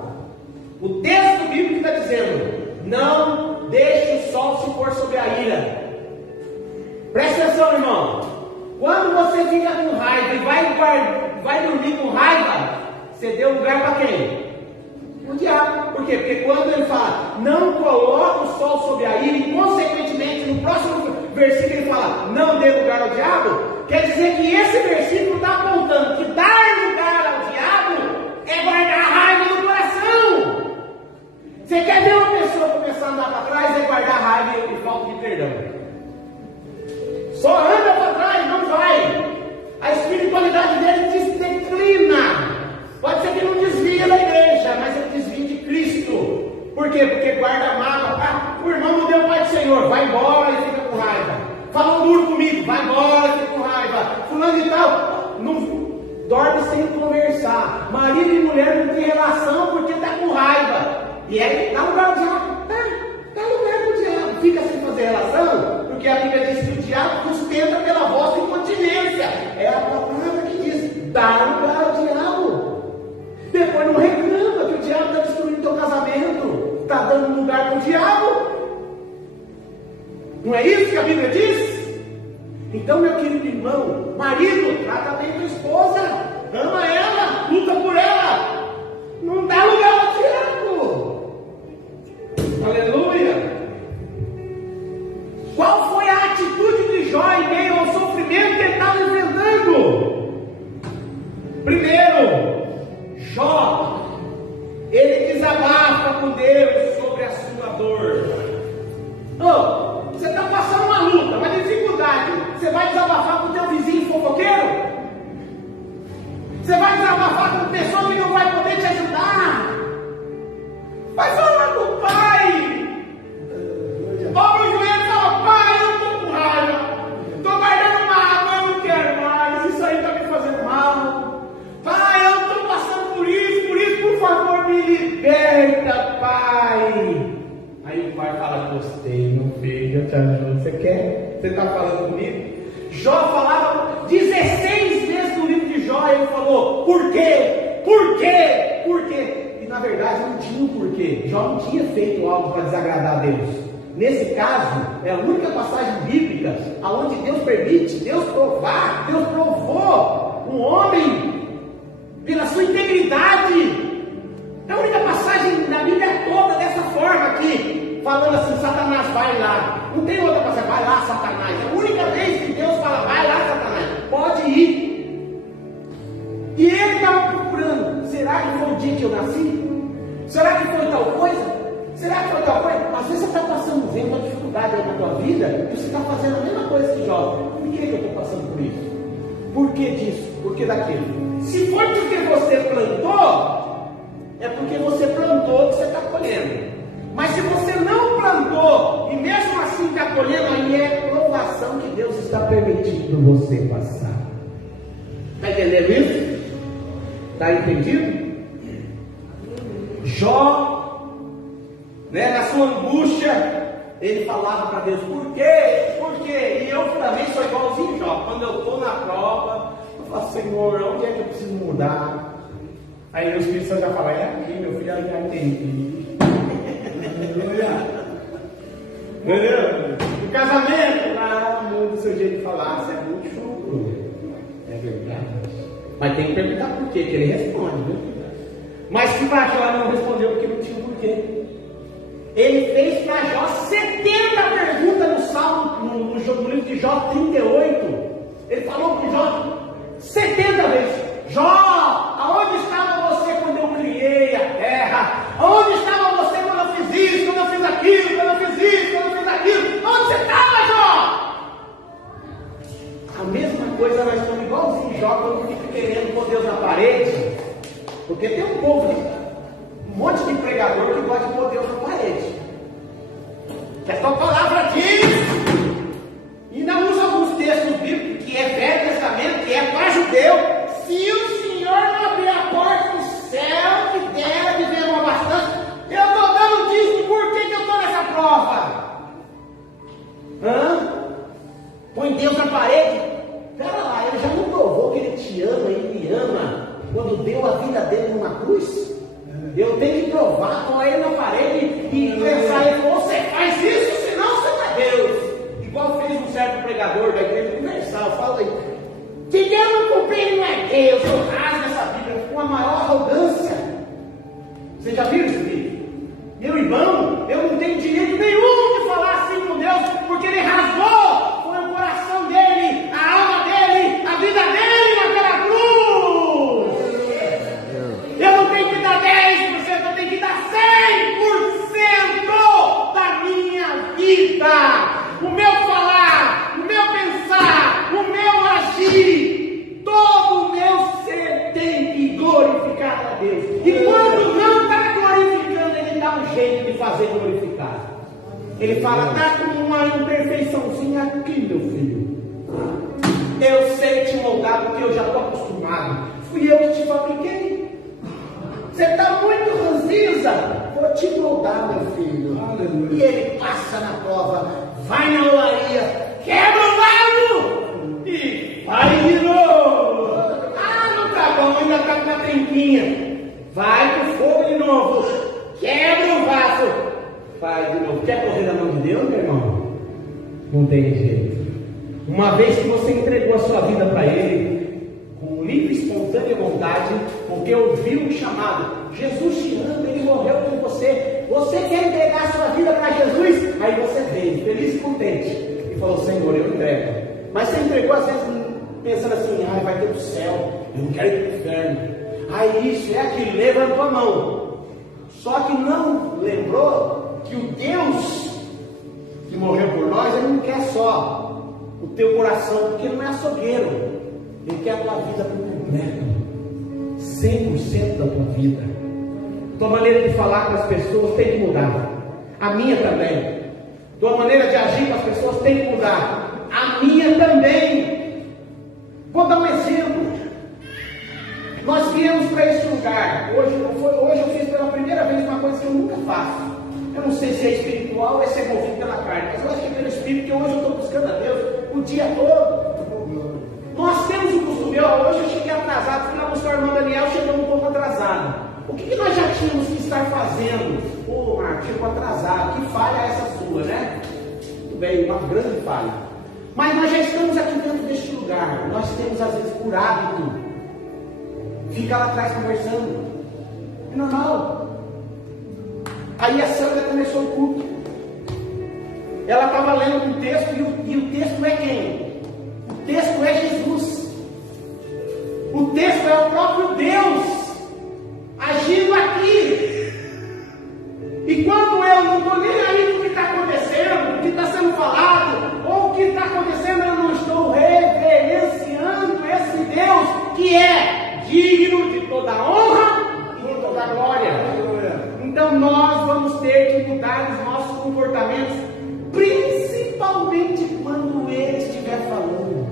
O texto bíblico está dizendo, não deixe o sol se pôr sobre a ira. Presta atenção, irmão. Quando você fica com raiva e vai dormir com raiva, você deu lugar para quem? O diabo. Por quê? Porque quando ele fala, não coloque o sol sobre a ira, e consequentemente no próximo versículo ele fala, não dê lugar ao diabo, quer dizer que esse versículo está apontando que dar lugar ao diabo é guardar a raiva no coração. Você quer ver uma pessoa começar a andar para trás, é guardar raiva e falta de perdão. Só anda para trás, não vai. A espiritualidade dele declina. Pode ser que não desvie da igreja, mas ele desvie de Cristo. Por quê? Porque guarda a mágoa. O irmão não deu pai do Senhor, vai embora e fica com raiva. Falou duro comigo, vai embora e fica com raiva. Fulano e tal, não dorme Marido e mulher não tem relação porque está com raiva. E aí dá lugar ao diabo. Dá lugar ao diabo. Fica sem fazer relação, porque a Bíblia diz que o diabo sustenta pela vossa incontinência. É a palavra que diz: dá lugar ao diabo. Depois não reclama que o diabo está destruindo teu casamento. Está dando lugar para o diabo. Não é isso que a Bíblia diz? Então, meu querido irmão, marido, trata bem tua esposa, ama ela, luta por ela, não dá lugar ao diabo. Aleluia! Qual foi a atitude de Jó em meio ao sofrimento que ele estava enfrentando? Primeiro, Jó, ele desabafa com Deus sobre a sua dor. Você está passando uma luta, uma dificuldade. Você vai desabafar com o teu vizinho fofoqueiro? Você vai desabafar com pessoa que não vai poder te ajudar? Vai falar com o pai. Dobra o joelho e fala: pai, eu estou com raiva. Estou guardando mágoa, eu não quero mais. Isso aí está me fazendo mal. Pai, eu estou passando por isso, por favor, me liberta, pai. Aí o pai fala: gostei, meu filho, eu te ajudo. Você quer? Você está falando comigo? Jó falava 16 vezes no livro de Jó, ele falou: por quê? Por quê? Por quê? E na verdade não tinha um porquê. Jó não tinha feito algo para desagradar a Deus. Nesse caso, é a única passagem bíblica onde Deus permite, Deus provar, Deus provou um homem pela sua integridade. É a única passagem da Bíblia toda dessa forma aqui, falando assim: Satanás, vai lá. Não tem outra passagem: vai lá, Satanás. É a única vez que Deus fala: vai lá, Satanás, pode ir. E ele estava procurando: será que foi o dia que eu nasci? Será que foi tal coisa? Será que foi tal coisa? Às vezes você está passando vendo uma dificuldade aí na tua vida e você está fazendo a mesma coisa que Jó. Por que eu estou passando por isso? Por que disso? Por que daquilo? Se for porque você plantou, é porque você plantou que você está colhendo. Mas se você não plantou e mesmo assim está colhendo, aí é provação que Deus está permitindo você passar. Está entendendo isso? Está entendido? Jó, na sua angústia, ele falava para Deus: por quê? Por quê? E eu também sou igualzinho Jó. Quando eu estou na prova, eu falo: Senhor, onde é que eu preciso mudar? Aí o Espírito Santo já fala: é aqui, meu filho, eu já entendi. Entendeu? O casamento, lá muda o seu jeito de falar. Você é muito chucro. É verdade. Mas tem que perguntar por quê, que ele responde, né? Mas que para Jó não respondeu porque não tinha porquê. Ele fez para Jó 70 perguntas no Salmo, no livro de Jó 38. Ele falou com Jó 70 vezes: Jó, aonde estava você quando eu criei a terra? Aonde estava você quando eu fiz isso, quando eu fiz aquilo, quando eu fiz isso, quando eu fiz aquilo? Onde você estava, Jó? A mesma coisa, nós estamos igualzinho Jó quando fica querendo pôr Deus na parede. Porque tem um povo, um monte de pregador que gosta de pôr Deus na parede. Que a tua palavra diz, e não usa alguns textos bíblicos que é Velho Testamento, que é para judeu: se o Senhor não abrir a porta do céu, que deve ver uma bastante, eu estou dando dízimo, por que eu estou nessa prova? Põe Deus na parede. Pera lá, ele já não provou que ele te ama, ele me ama quando deu a vida dele numa cruz? Eu tenho que provar, com ele na parede e pensar: ele falou: você faz isso, senão você não é Deus. Igual fez um certo pregador da igreja universal. Fala aí: se Deus não cumprir, não é Deus. Eu rasgo essa Bíblia com a maior arrogância. Você já viu isso aqui? Meu irmão, eu não tenho direito nenhum de falar assim com Deus, porque ele rasgou com o coração dele, a alma dele, a vida dele naquela cruz. Eu não tenho que dar 10%, eu tenho que dar 100% da minha vida. O meu falar, o meu pensar, o meu agir, todo o meu ser tem que glorificar a Deus. E quando não está glorificando, ele dá um jeito de fazer glorificar. Ele fala: está com uma imperfeiçãozinha aqui, meu filho. Eu sei te moldar porque eu já estou acostumado. Fui eu que te fabriquei. te moldar, meu filho. Aleluia. E ele passa na prova, vai na olaria, quebra o vaso e vai de novo. Ah, não tá bom, ainda tá com uma trinquinha. Vai pro fogo de novo, quebra o vaso, vai de novo. Quer correr na mão de Deus, meu irmão? Não tem jeito. Uma vez que você entregou a sua vida para Ele, com livre e espontânea vontade, porque ouviu o chamado, Jesus te ama, Ele morreu por você. Você quer entregar a sua vida para Jesus? Aí você veio, feliz e contente, e falou: Senhor, eu entrego. Mas você entregou às vezes pensando assim: ai, vai ter o céu, eu não quero ir para o inferno. Aí isso é aquilo, levantou a mão. Só que não lembrou que o Deus que morreu por nós, Ele não quer só o teu coração, porque Ele não é açougueiro. Ele quer a tua vida por completo, 100% da tua vida. Tua maneira de falar com as pessoas tem que mudar. A minha também. Tua maneira de agir com as pessoas tem que mudar. A minha também. Vou dar um exemplo. Nós viemos para esse lugar. Hoje eu fiz pela primeira vez uma coisa que eu nunca faço. Eu não sei se é espiritual ou se é movido pela carne, mas eu acho que é pelo Espírito, porque hoje eu estou buscando a Deus o dia todo. Nós temos o costume, hoje eu cheguei atrasado, fui lá buscar o irmão Daniel, chegou um pouco atrasado. O que nós já tínhamos que estar fazendo? Ô Marcos, chegou atrasado, que falha é essa sua, né? Tudo bem, uma grande falha. Mas nós já estamos aqui dentro deste lugar, nós temos às vezes por hábito ficar lá atrás conversando. É normal. Aí a Sandra começou o culto. Ela estava lendo um texto e o texto é quem? O texto é Jesus. O texto é o próprio Deus agindo aqui. E quando eu não estou nem aí com o que está acontecendo, o que está sendo falado, ou o que está acontecendo, eu não estou reverenciando esse Deus que é digno de toda honra e de toda glória. Então nós vamos ter que mudar os nossos comportamentos, principalmente quando Ele estiver falando.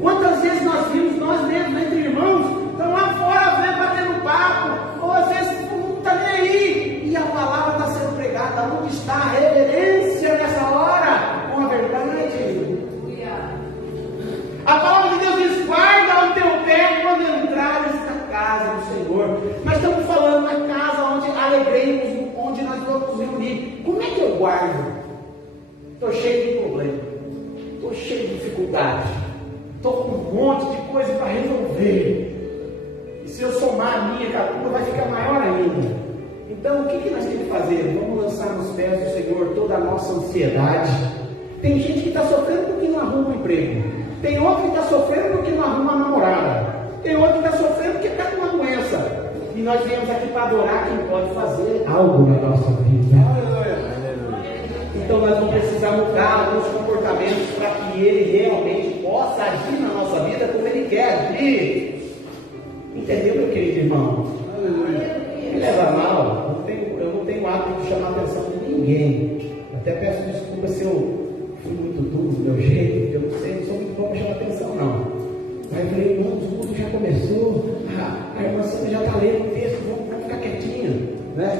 Quantas vezes nós vimos, nós mesmos, entre irmãos, estão lá fora batendo papo, ou às vezes não está nem aí, e a palavra está sendo pregada. Onde está a reverência nessa hora? Com a verdade. A palavra de Deus diz: guarda o teu pé quando entrares na casa do Senhor. Nós estamos falando na casa onde alegremos, onde nós vamos nos reunir. Como é que eu guardo? Estou cheio de problema, estou cheio de dificuldade, estou com um monte de coisa para resolver. E se eu somar a minha culpa, vai ficar maior ainda. Então o que nós temos que fazer? Vamos lançar nos pés do Senhor toda a nossa ansiedade. Tem gente que está sofrendo porque não arruma um emprego. Tem outro que está sofrendo porque não arruma uma namorada. Tem outro que está sofrendo porque está com uma doença. E nós viemos aqui para adorar quem pode fazer algo na nossa vida. Então nós vamos precisar mudar alguns comportamentos para que Ele realmente possa agir na nossa vida como Ele quer agir. Entendeu, meu querido irmão? Me leva mal. Eu não tenho hábito de chamar a atenção de ninguém. Até peço desculpa se eu fui muito duro do meu jeito, eu não sei, não sou muito bom para chamar atenção, não. Aí eu falei: irmão, o culto já começou, a irmã Sandra já está lendo o texto, vamos ficar quietinho, né?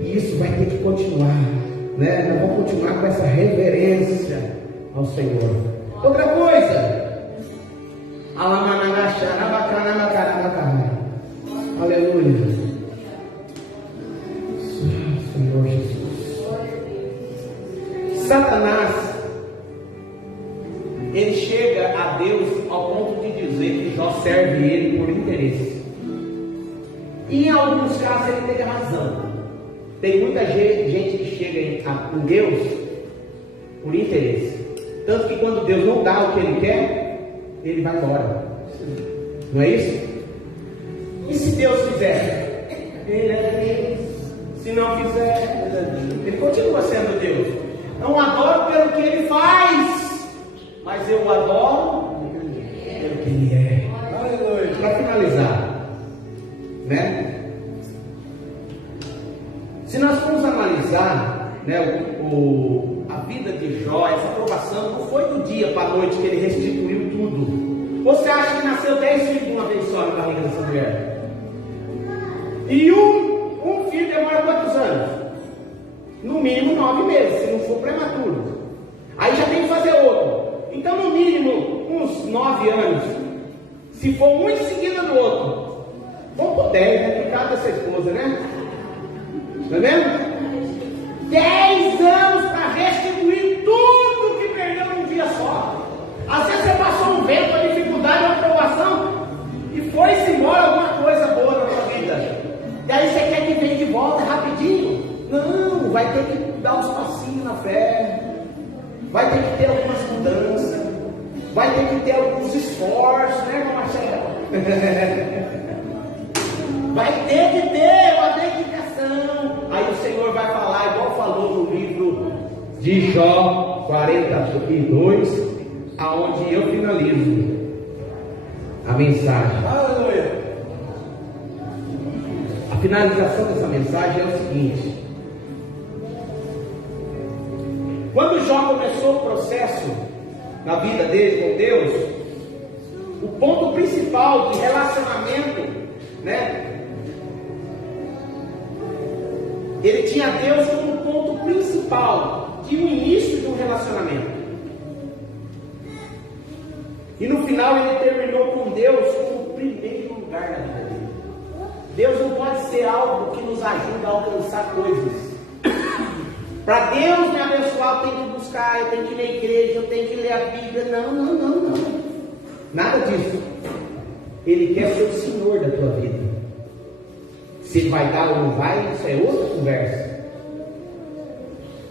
E isso vai ter que continuar, né? Nós vamos continuar com essa reverência ao Senhor. Outra coisa, aleluia, Senhor Jesus. Satanás, ele chega a Deus ao ponto de dizer que Jó serve ele por interesse. E em alguns casos ele tem razão. Tem muita gente que chega em Deus por interesse. Tanto que quando Deus não dá o que ele quer, ele vai embora. Não é isso? E se Deus fizer? Ele é Deus. Se não fizer, ele continua sendo Deus. Não adoro pelo que ele faz, mas eu adoro pelo que ele é. Para finalizar, né? Se nós formos analisar, né, a vida de Jó, essa provação não foi do dia para a noite que ele restituiu tudo. Você acha que nasceu 10 filhos de uma vez só na barriga dessa mulher? E um filho demora quantos anos. No mínimo 9 meses, se não for prematuro. Aí já tem que fazer outro. Então, no mínimo, uns 9 anos. Se for um em seguida do outro. Vamos por 10, né? Por causa dessa esposa, né? Tá vendo? 10 anos para restituir tudo que perdeu num dia só. Às vezes você passou um vento, uma dificuldade, uma provação, e foi-se embora alguma coisa boa na sua vida. E aí você quer que venha de volta rapidinho? Não, vai ter que dar uns passinhos na fé, vai ter que ter algumas mudanças, vai ter que ter alguns esforços, né, irmão Marcelo? Vai ter que ter uma dedicação. Aí o Senhor vai falar, igual falou no livro de Jó 42, aonde eu finalizo a mensagem. Aleluia. A finalização dessa mensagem é o seguinte: quando Jó começou o processo na vida dele com Deus, o ponto principal de relacionamento, né? Ele tinha Deus como ponto principal de um início de um relacionamento. E no final ele terminou com Deus como o primeiro lugar da vida dele. Deus não pode ser algo que nos ajuda a alcançar coisas. Para Deus me abençoar, eu tenho que buscar, eu tenho que ir na igreja, eu tenho que ler a Bíblia. Não. Nada disso. Ele quer ser o Senhor da tua vida. Se ele vai dar ou não vai, isso é outra conversa.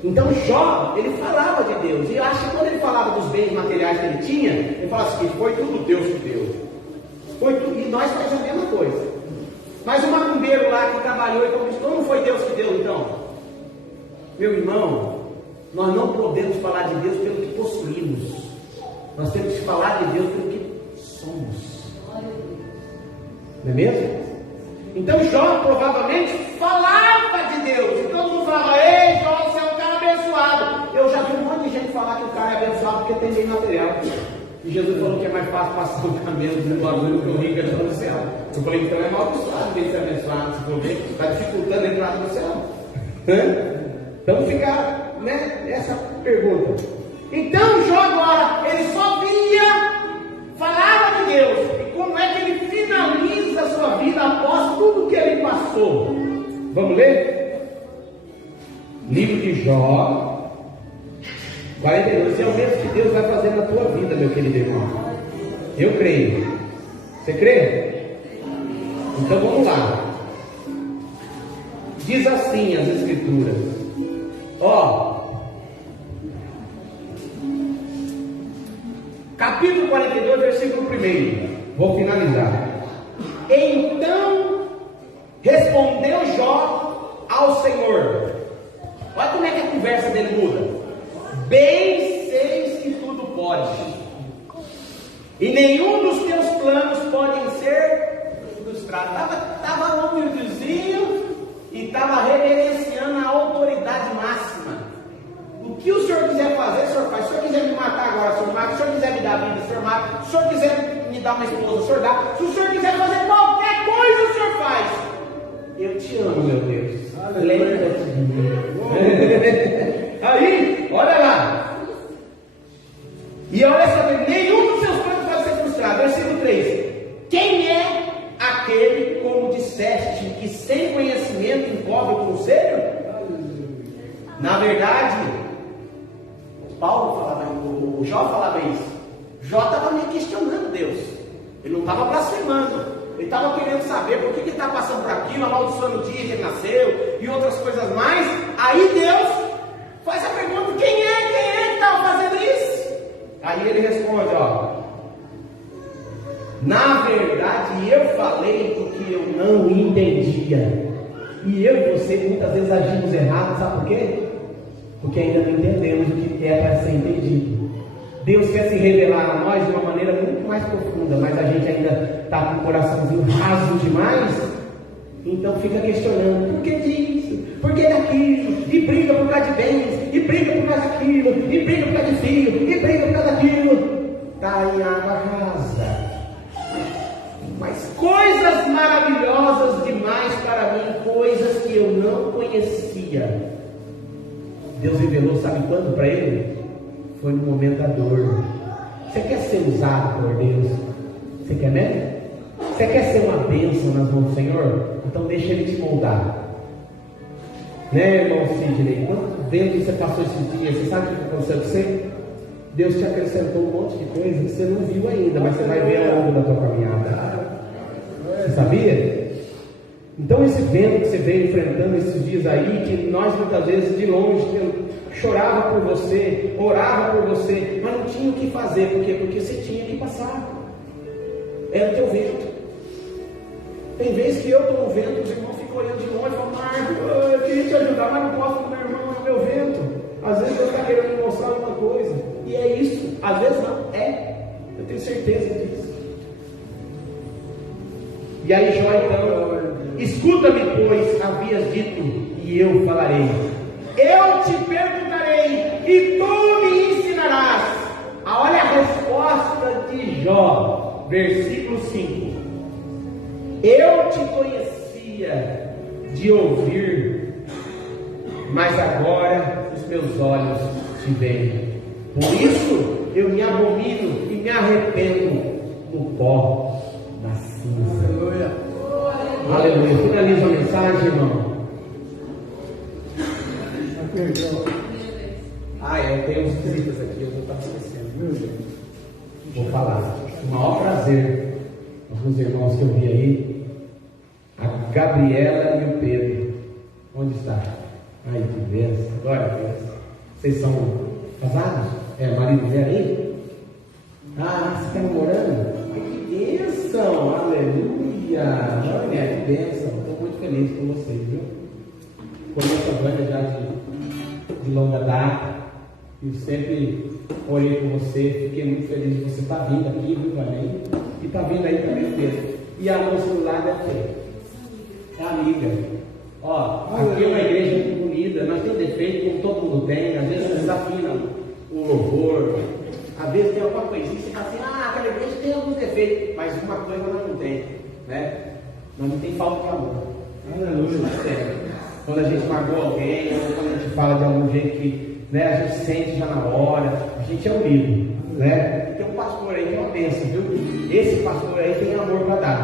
Então Jó, ele falava de Deus. E eu acho que quando ele falava dos bens materiais que ele tinha, ele falava assim: foi tudo Deus que deu. Foi tudo, e nós fazemos a mesma coisa. Mas o macumbeiro lá que trabalhou e conquistou, não foi Deus que deu então? Meu irmão, nós não podemos falar de Deus pelo que possuímos. Nós temos que falar de Deus pelo que somos. Não é mesmo? Então Jó provavelmente falava de Deus. E todo mundo falava: ei, Jó, você é um cara abençoado. Eu já vi um monte de gente falar que o cara é abençoado porque tem bem material. E Jesus falou que é mais fácil passar o camelo do bagulho que o rico entra no céu. Eu falei: então é mal abençoado, em vez de ser abençoado, se for ver, está dificultando a entrada no céu. Então fica, né, essa pergunta. Então Jó agora, ele só via, falava de Deus. E como é que ele finaliza a sua vida após tudo que ele passou? Vamos ler? Livro de Jó 42. É o mesmo que Deus vai fazer na tua vida, meu querido irmão. Eu creio. Você crê? Então vamos lá. Diz assim as Escrituras. Capítulo 42, versículo 1. Vou finalizar. Então respondeu Jó ao Senhor. Olha como é que a conversa dele muda. Bem seis que tudo pode, e nenhum dos teus planos podem ser frustrados. Estava humildezinho e estava reverenciando a autoridade máxima. O que o Senhor quiser fazer, o Senhor faz. Se o Senhor quiser me matar agora, o Senhor mata. Se o Senhor quiser me dar vida, o Senhor mata. Se o Senhor quiser me dar uma esposa, o Senhor dá. Se o Senhor quiser fazer qualquer coisa, o Senhor faz. Eu te amo, meu Deus. Lembra-te de mim. Aí, olha lá. E olha só, nenhum dos seus planos pode ser frustrado. Versículo 3. Quem é aquele, como disseste, que sem conhecimento encobre o conselho? Na verdade, Paulo falava, o Jó falava isso. Jó estava meio questionando Deus. Ele não estava blasfemando. Ele estava querendo saber por que ele está passando por aquilo, amaldiçoando o dia que ele nasceu e outras coisas mais. Aí Deus faz a pergunta: quem é que estava fazendo isso? Aí ele responde: na verdade eu falei porque eu não entendia. E eu e você muitas vezes agimos errado, sabe por quê? Porque ainda não entendemos o que é para ser entendido. Deus quer se revelar a nós de uma maneira muito mais profunda, mas a gente ainda está com o coraçãozinho raso demais. Então fica questionando: por que disso? Por que daquilo? E briga por causa de bens, e briga por causa daquilo, e briga por causa de filho, e briga por causa daquilo. Está em água rasa. Mas coisas maravilhosas demais para mim, coisas que eu não conhecia. conhecia, Deus revelou, sabe quando para ele? Foi no momento da dor. Você quer ser usado por Deus? Você quer mesmo? Você quer ser uma bênção nas mãos do Senhor? Então deixa Ele te moldar. Né, irmão Sidney? Quanto vento você passou esses dias? Você sabe o que aconteceu com você? Deus te acrescentou um monte de coisa que você não viu ainda, mas você vai ver ao longo da tua caminhada. Você sabia? Então esse vento que você veio enfrentando esses dias aí, que nós muitas vezes de longe chorava por você, orava por você, mas não tinha o que fazer. Por quê? Porque você tinha que passar. Era o teu vento. Tem vezes que eu estou no vento, os irmãos ficam olhando de longe e falam: Marco, eu queria te ajudar, mas não posso, meu irmão, é o meu vento. Às vezes Deus está querendo me mostrar alguma coisa. E é isso. Às vezes não. Eu tenho certeza disso. E aí Jó então: escuta-me, pois havias dito, e eu falarei. Eu te perguntarei, e tu me ensinarás. Olha a resposta de Jó, versículo 5. Eu te conhecia de ouvir, mas agora os meus olhos te veem. Por isso eu me abomino e me arrependo no pó da cinza. Aleluia. Aleluia. Finaliza a mensagem, irmão. Eu tenho uns visitas aqui, eu vou estar esquecendo. Vou falar. O maior prazer, alguns irmãos que eu vi aí, a Gabriela e o Pedro. Onde está? Ai, que bênção. Glória a Deus. Vocês são casados? Marido e mulher aí? Você está namorando? Ai, que bênção. Aleluia. Olha, que bênção. Estou muito feliz com vocês, viu? Conheço a Vânia já de longa data. Eu sempre olhei por você, fiquei muito feliz de você estar vindo aqui, viu, Vânia? E está vindo aí também o Pedro. E a moça do lado é quem? É amiga. Aqui é uma igreja muito bonita, nós temos defeito, como todo mundo tem, às vezes desafina o louvor, às vezes tem alguma coisinha, você fala assim: aquela igreja tem alguns defeitos, mas uma coisa nós não tem, né? Nós não tem falta de amor. Aleluia. Quando a gente magoa alguém, ou quando a gente fala de algum jeito que, né, a gente sente já na hora, a gente é unido, né? Tem um pastor aí que é uma bênção, viu? Esse pastor aí tem amor para dar.